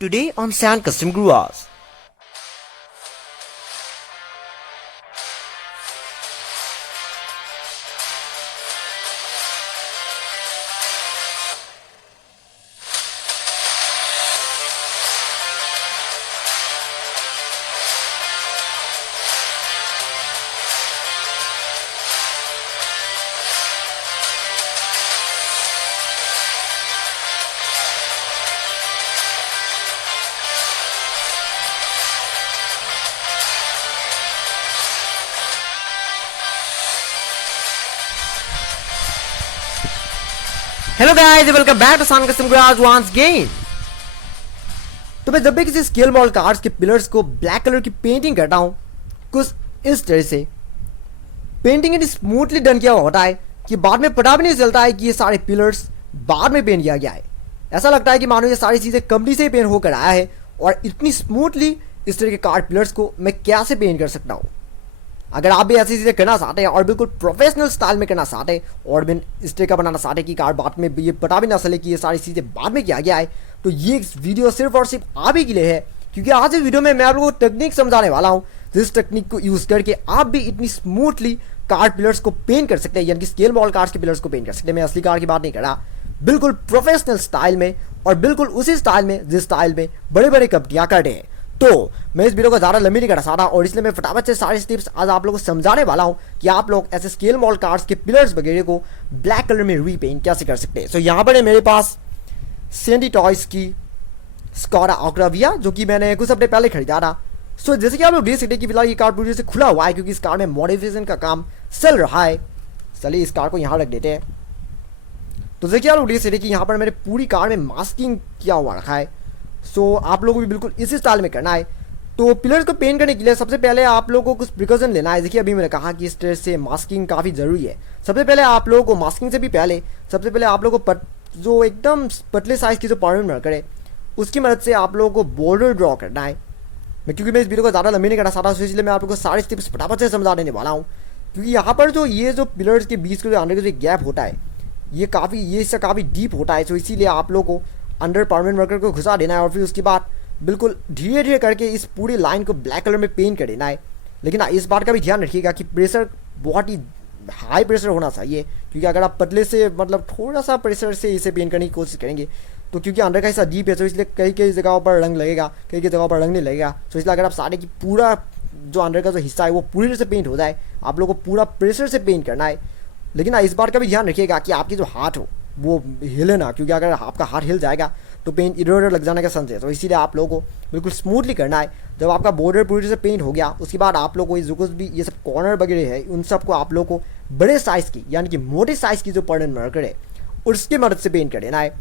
Today on Sand Custom Gruvas. Hello guys, welcome back to Sun Custom ग्राज once again. तो मैं जब भी किसी स्केल मॉडल कार्ड्स के पिलर्स को ब्लैक कलर की पेंटिंग करता हूं, कुछ इस तरह से पेंटिंग इतनी स्मूथली डन किया हुआ होता है कि बाद में पता भी नहीं चलता है कि ये सारे पिलर्स बाद में पेंट किया गया है। ऐसा लगता है कि मानो ये सारी चीज़ें कंपनी से ही पेंट होकर आया है और इतनी स्मूथली इस तरह के कार्ड पिलर्स को मैं कैसे पेंट कर सकता हूँ। अगर आप भी ऐसी चीज़ें करना चाहते हैं और बिल्कुल प्रोफेशनल स्टाइल में करना चाहते हैं और बिन इस तरह का बनाना चाहते हैं कि कार्ड बाद में ये पता भी ना चले कि ये सारी चीज़ें बाद में किया गया है, तो ये वीडियो सिर्फ और सिर्फ आप ही के लिए है। क्योंकि आज इस वीडियो में मैं आप लोगों को टेक्निक समझाने वाला हूँ जिस टेक्निक को यूज़ करके आप भी इतनी स्मूथली कार्ड पिलर्स को पेंट कर सकते हैं, यानी कि स्केल मॉडल कार्ड के पिलर्स को पेंट कर सकते हैं। मैं असली कार्ड की बात नहीं कर रहा, बिल्कुल प्रोफेशनल स्टाइल में और बिल्कुल उसी स्टाइल में जिस स्टाइल में बड़े बड़े कंपनियाँ करते हैं। तो मैं इस वीडियो को ज़्यादा लंबी नहीं करना चाहता और इसलिए मैं फटाफट से सारे टिप्स आज आप लोगों को समझाने वाला हूं कि आप लोग ऐसे स्केल मॉडल कार्ड्स के पिलर्स वगैरह को ब्लैक कलर में रीपेंट कैसे कर सकते हैं। तो यहाँ पर है मेरे पास सैंडी टॉयज की स्कोडा ऑक्टाविया, जो कि मैंने कुछ हफ्ते पहले खरीदा था। सो जैसे कि आप लोग देख सकते हैं कि फिलहाल ये कार पूरी से खुला हुआ है क्योंकि इस कार में मॉडिफिकेशन का काम चल रहा है। चलिए इस कार को यहाँ रख देते हैं। तो जैसे कि आप लोग देख सकते हैं कि यहाँ पर मैंने पूरी कार में मास्किंग किया हुआ रखा है। सो आप लोगों को भी बिल्कुल इसी स्टाइल में करना है। तो पिलर्स को पेंट करने के लिए सबसे पहले आप लोगों को कुछ प्रिकॉशन लेना है। देखिए अभी मैंने कहा कि इस तरह से मास्किंग काफ़ी ज़रूरी है। सबसे पहले आप लोगों को मास्किंग से भी पहले सबसे पहले आप लोगों को जो एकदम पतले साइज़ की जो परमानेंट मार्कर है उसकी मदद से आप लोगों को बॉर्डर ड्रॉ करना है। क्योंकि मैं इस वीडियो को ज़्यादा लंबी नहीं करना चाहता, इसलिए मैं आप लोगों को सारे स्टेप्स फटाफट से समझा देने वाला हूँ। क्योंकि यहाँ पर जो ये जो पिलर्स के बीच के जो अंदर का जो गैप होता है ये इससे काफ़ी डीप होता है। तो इसीलिए आप लोगों को अंडर परमानेंट मार्कर को घुसा देना है और फिर उसके बाद बिल्कुल धीरे धीरे करके इस पूरी लाइन को ब्लैक कलर में पेंट कर देना है। लेकिन इस बात का भी ध्यान रखिएगा कि प्रेशर बहुत ही हाई प्रेशर होना चाहिए, क्योंकि अगर आप पतले से मतलब थोड़ा सा प्रेशर से इसे पेंट करने की कोशिश करेंगे तो क्योंकि अंदर का हिस्सा डीप है तो इसलिए कई कई जगहों पर रंग लगेगा, कई कई जगहों पर रंग नहीं लगेगा। तो इसलिए अगर आप सारे की पूरा जो अंदर का जो हिस्सा है वो पूरी तरह से पेंट हो जाए, आप लोग को पूरा प्रेशर से पेंट करना है। लेकिन इस बात का भी ध्यान रखिएगा कि आपकी जो हाथ हो वो हिले ना, क्योंकि अगर आपका हाथ हिल जाएगा तो पेंट इधर उधर लग जाने का चांस है। तो इसीलिए आप लोगों को बिल्कुल स्मूथली करना है। जब आपका बॉर्डर पूरी तरह से पेंट हो गया उसके बाद आप लोग को जो कुछ भी ये सब कॉर्नर वगैरह है उन सबको आप लोग को बड़े साइज़ की यानी कि मोटे साइज़ की जो परमानेंट मार्कर है उसकी मदद से पेंट कर देना है।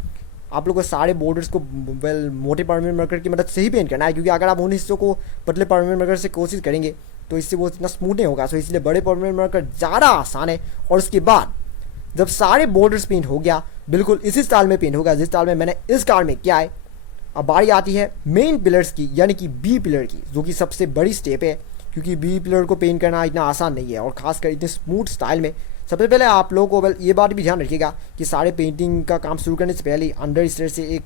आप लोग को सारे बॉर्डर्स को मोटे परमानेंट मार्कर की मदद से ही पेंट करना है, क्योंकि अगर आप उन हिस्सों को पतले परमानेंट मार्कर से कोशिश करेंगे तो इससे वो इतना स्मूथ नहीं होगा। तो इसलिए बड़े परमानेंट मार्कर ज़्यादा आसान है। और उसके बाद जब सारे बॉर्डर्स पेंट हो गया बिल्कुल इसी स्टाइल में पेंट होगा जिस स्टाइल में मैंने इस कार में किया है। अब बारी आती है मेन पिलर्स की यानी कि बी पिलर की, जो कि सबसे बड़ी स्टेप है, क्योंकि बी पिलर को पेंट करना इतना आसान नहीं है और खासकर इतने स्मूथ स्टाइल में। सबसे पहले आप लोगों को ये बात भी ध्यान रखिएगा कि सारे पेंटिंग का काम शुरू करने से पहले अंदर इस तरह से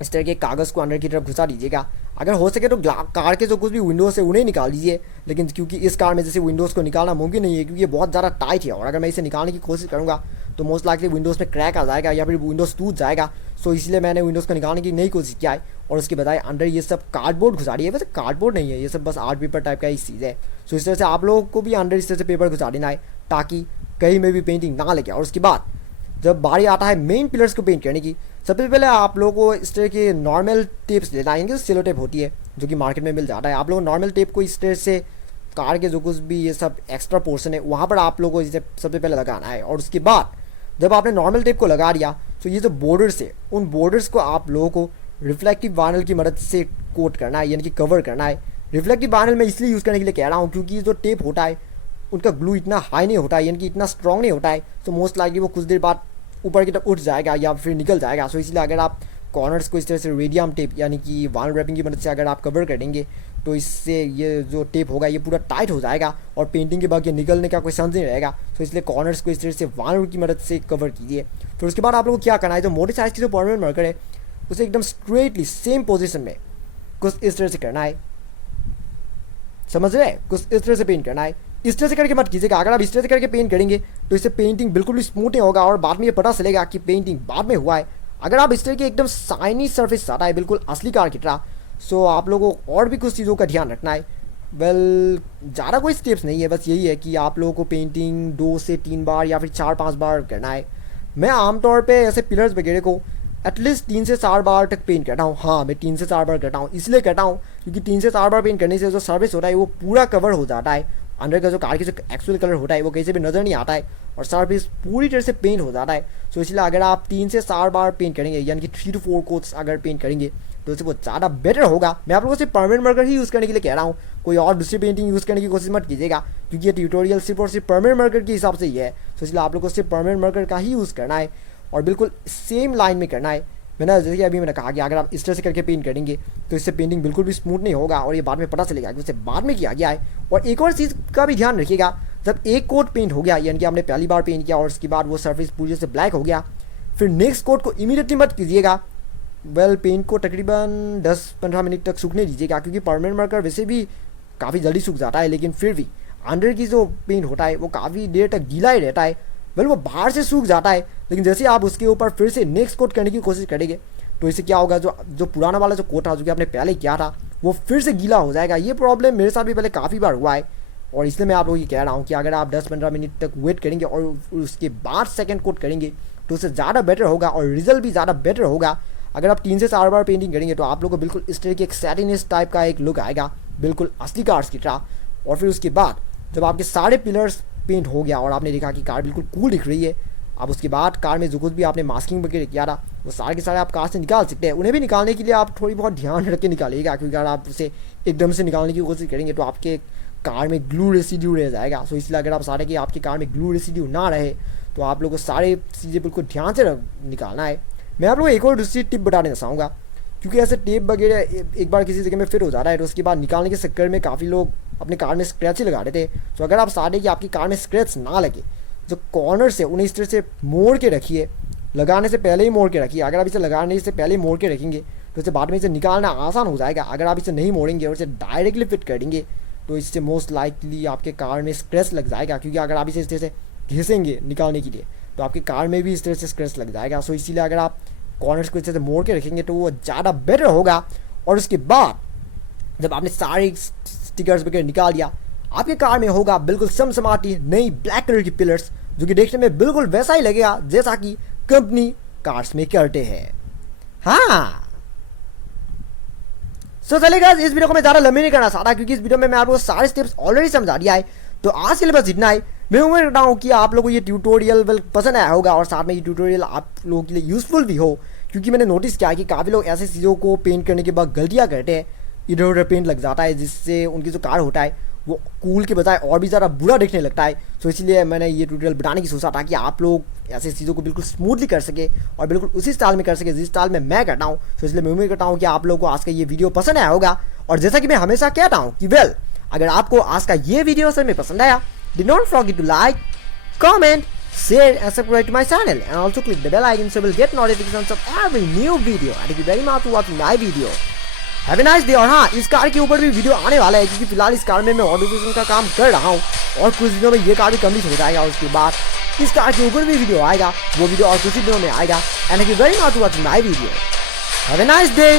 इस तरह के कागज़ को अंदर की तरफ घुसा दीजिएगा। अगर हो सके तो कार के जो कुछ भी विंडोज़ है उन्हें निकाल दीजिए, लेकिन क्योंकि इस कार में जैसे विंडोज़ को निकालना मुमकिन नहीं है क्योंकि ये बहुत ज़्यादा टाइट है और अगर मैं इसे निकालने की कोशिश करूँगा तो मोस्ट लाइकली विंडोज़ में क्रैक आ जाएगा या फिर विंडोज़ टूट जाएगा। सो इसलिए मैंने विंडोज़ को निकालने की नई कोशिश किया है और उसके बजाय अंदर ये सब कार्डबोर्ड घुसा रही है। वैसे कार्डबोर्ड नहीं है, ये सब बस आर्ट पेपर टाइप का ही चीज़ है। सो इस तरह से आप लोगों को भी अंदर इस तरह से पेपर घुसा देना है ताकि कहीं में भी पेंटिंग ना लगे। और उसके बाद जब बारी आता है मेन पिलर्स को पेंट करने की, सबसे पहले आप लोगों को इस तरह के नॉर्मल टेप्स लेना है, जो सेलो टेप होती है जो कि मार्केट में मिल जाता है। आप लोग नॉर्मल टेप को इस तरह से कार के जो कुछ भी ये सब एक्स्ट्रा पोर्शन है वहाँ पर आप लोगों को इसे सबसे पहले लगाना है। और उसके बाद जब आपने नॉर्मल टेप को लगा दिया तो ये जो बॉर्डर्स है उन बॉर्डर्स को आप लोगों को रिफ्लेक्टिव वाइनल की मदद से कोट करना है, यानी कि कवर करना है। रिफ्लेक्टिव वाइनल मैं इसलिए यूज़ करने के लिए कह रहा हूँ क्योंकि जो टेप होता है उनका ग्लू इतना हाई नहीं होता है, यानी कि इतना स्ट्रॉन्ग नहीं होता है। तो मोस्ट लाइकली वो कुछ देर बाद ऊपर की तरफ उठ जाएगा या फिर निकल जाएगा। सो इसलिए अगर आप कॉर्नर्स को इस तरह से रेडियम टेप यानी कि वाइनल रैपिंग की मदद से अगर आप कवर कर देंगे तो इससे ये जो टेप होगा ये पूरा टाइट हो जाएगा और पेंटिंग के बाद ये निकलने का कोई चांस नहीं रहेगा। तो इसलिए कॉर्नर्स को इस तरह से वाइनल की मदद से कवर कीजिए। फिर उसके बाद आप लोगों को क्या करना है, जो मोटे साइज़ की जो परमानेंट मार्कर है उसे एकदम स्ट्रेटली सेम पोजीशन में कुछ इस तरह से करना है, समझ रहे हैं, कुछ इस तरह से पेंट करना है। इस तरह से करके मत कीजिएगा, अगर आप इस तरह से करके पेंट करेंगे तो इससे पेंटिंग बिल्कुल भी स्मूथ नहीं होगा और बाद में ये पता चलेगा कि पेंटिंग बाद में हुआ है। अगर आप इस तरह की एकदम शाइनी सरफेस चाहता है बिल्कुल असली कार की तरह, सो आप लोगों को और भी कुछ चीज़ों का ध्यान रखना है। वेल ज़्यादा कोई स्टेप्स नहीं है, बस यही है कि आप लोगों को पेंटिंग 2 से 3 बार या फिर 4-5 बार करना है। मैं आमतौर पे ऐसे पिलर्स वगैरह को एटलीस्ट 3 से 4 बार तक पेंट करता हूँ। हाँ, मैं 3 से 4 बार करता हूँ, इसलिए करता हूँ क्योंकि 3 से 4 बार पेंट करने से जो सर्फेस होता है वो पूरा कवर हो जाता है। अंदर का जो कार की जो एक्चुअल कलर होता है वो कहीं से भी नज़र नहीं आता है और सर्फेस पूरी तरह से पेंट हो जाता है। सो इसलिए अगर आप 3 से 4 बार पेंट करेंगे, यानी कि 3 to 4 कोट्स अगर पेंट करेंगे तो इससे बहुत ज़्यादा बेटर होगा। मैं आप लोगों से परमानेंट मार्कर ही यूज़ करने के लिए कह रहा हूँ, कोई और दूसरी पेंटिंग यूज़ करने की कोशिश मत कीजिएगा क्योंकि ये ट्यूटोरियल सिर्फ और सिर्फ परमानेंट मार्कर के हिसाब से ही है। सो इसलिए आप लोगों को सिर्फ परमानेंट मार्कर का ही यूज़ करना है और बिल्कुल सेम लाइन में करना है। मैंने जैसे कि अभी मैंने कहा कि अगर आप इस तरह से करके पेंट करेंगे तो इससे पेंटिंग बिल्कुल भी स्मूथ नहीं होगा और ये बाद में पता चलेगा कि उसे बाद में किया गया है। और एक और चीज़ का भी ध्यान रखिएगा, जब एक कोट पेंट हो गया, यानी कि आपने पहली बार पेंट किया और उसके बाद वो सरफेस पूरी से ब्लैक हो गया, फिर नेक्स्ट कोट को इमीडिएटली मत कीजिएगा। वेल, पेंट को तकरीबन 10-15 मिनट तक सूखने दीजिएगा क्योंकि परमानेंट मार्कर वैसे भी काफ़ी जल्दी सूख जाता है, लेकिन फिर भी अंदर की जो पेंट होता है वो काफ़ी देर तक गीला ही रहता है। वेल, वो बाहर से सूख जाता है, लेकिन जैसे आप उसके ऊपर फिर से नेक्स्ट कोट करने की कोशिश करेंगे तो इससे क्या होगा, जो पुराना वाला जो कोट था जो कि आपने पहले किया था वो फिर से गीला हो जाएगा। ये प्रॉब्लम मेरे साथ भी पहले काफ़ी बार हुआ है और इसलिए मैं आप लोगों को ये कह रहा हूँ कि अगर आप 10-15 मिनट तक वेट करेंगे और उसके बाद सेकंड कोट करेंगे तो उससे ज़्यादा बेटर होगा और रिजल्ट भी ज़्यादा बेटर होगा। अगर आप 3 से 4 बार पेंटिंग करेंगे तो आप लोग को बिल्कुल इस तरह की एक सैटिनस टाइप का एक लुक आएगा, बिल्कुल असली कार्स की तरह। और फिर उसके बाद जब आपके सारे पिलर्स पेंट हो गया और आपने देखा कि कार बिल्कुल कूल दिख रही है, अब उसके बाद कार में जो कुछ भी आपने मास्किंग वगैरह किया था वो सारे के सारे आप कार से निकाल सकते हैं। उन्हें भी निकालने के लिए आप थोड़ी बहुत ध्यान रख के निकालिएगा क्योंकि अगर आप उसे एकदम से निकालने की कोशिश करेंगे तो आपके कार में ग्लू रेसिड्यू रह जाएगा। सो इसलिए अगर आप सारे कि आपकी कार में ग्लू रेसिड्यू ना रहे तो आप लोगों को सारे चीज़ें बिल्कुल ध्यान से निकालना है। मैं आप लोगों को एक और दूसरी टिप बता देना चाहूँगा क्योंकि ऐसे टेप वगैरह एक बार किसी जगह में फिट हो जाता है तो उसके बाद निकालने के चक्कर में काफ़ी लोग अपने कार में स्क्रैच ही लगा देते हैं। तो अगर आप चाहते कि आपकी कार में स्क्रैच ना लगे, जो कॉर्नर्स है उन्हें इस तरह से मोड़ के रखिए, लगाने से पहले ही मोड़ के रखिए। अगर आप इसे लगाने से पहले ही मोड़ के रखेंगे तो इसे बाद में इसे निकालना आसान हो जाएगा। अगर आप इसे नहीं मोड़ेंगे और इसे डायरेक्टली फिट कर देंगे तो इससे मोस्ट लाइकली आपके कार में स्क्रैच लग जाएगा क्योंकि अगर आप इसे इस तरह से घिसेंगे निकालने के लिए तो आपकी कार में भी इस तरह से स्क्रैच लग जाएगा। सो इसीलिए अगर आप कॉर्नर्स को इस तरह से मोड़ के रखेंगे तो वो ज़्यादा बेटर होगा। और उसके बाद जब आपने सारे स्टिकर्स वगैरह निकाल दिया, आपके कार में होगा बिल्कुल समसमाटी नई ब्लैक कलर की पिलर्स जो कि देखने में बिल्कुल वैसा ही लगेगा जैसा कि कंपनी कार्स में करते हैं। हाँ, सो चलेगा, इस वीडियो को मैं ज़्यादा लंबी नहीं करना चाहता क्योंकि इस वीडियो में मैं आपको सारे स्टेप्स ऑलरेडी समझा दिया है। तो आज के लिए बस इतना ही। मैं उम्मीद करता हूँ कि आप लोगों को ये ट्यूटोरियल पसंद आया होगा और साथ में ये ट्यूटोरियल आप लोगों के लिए यूजफुल भी हो क्योंकि मैंने नोटिस किया है कि काफ़ी लोग ऐसी चीज़ों को पेंट करने के बाद गलतियाँ करते हैं, इधर उधर पेंट लग जाता है जिससे उनकी जो कार होता है वो कूल के बजाय और भी ज़्यादा बुरा दिखने लगता है। तो इसलिए मैंने ये ट्यूटोरियल बनाने की सोचा ताकि आप लोग ऐसी चीज़ों को बिल्कुल स्मूथली कर सके और बिल्कुल उसी स्टाइल में कर सके जिस स्टाइल में मैं करता हूँ। तो इसलिए मैं उम्मीद करता हूँ कि आप लोगों को आज का ये वीडियो पसंद आया होगा। और जैसा कि मैं हमेशा कहता हूँ कि वेल, अगर आपको आज का ये वीडियो असल में पसंद आया, do not forget to like, comment, share and subscribe to my channel and also click the bell icon so you will get notifications of every new video. And thank you very much for watching my video. Have a nice day। और हाँ, इस car के ऊपर भी video आने वाला है क्योंकि फिलहाल इस कार में मैं मॉडिफिकेशन का काम कर रहा हूँ और कुछ दिनों में ये कार भी कंप्लीट हो जाएगा और उसके बाद इस कार के ऊपर भी वीडियो आएगा, वो वीडियो और कुछ ही दिनों में आएगा। And thank you very much for watching my video. Have a nice day.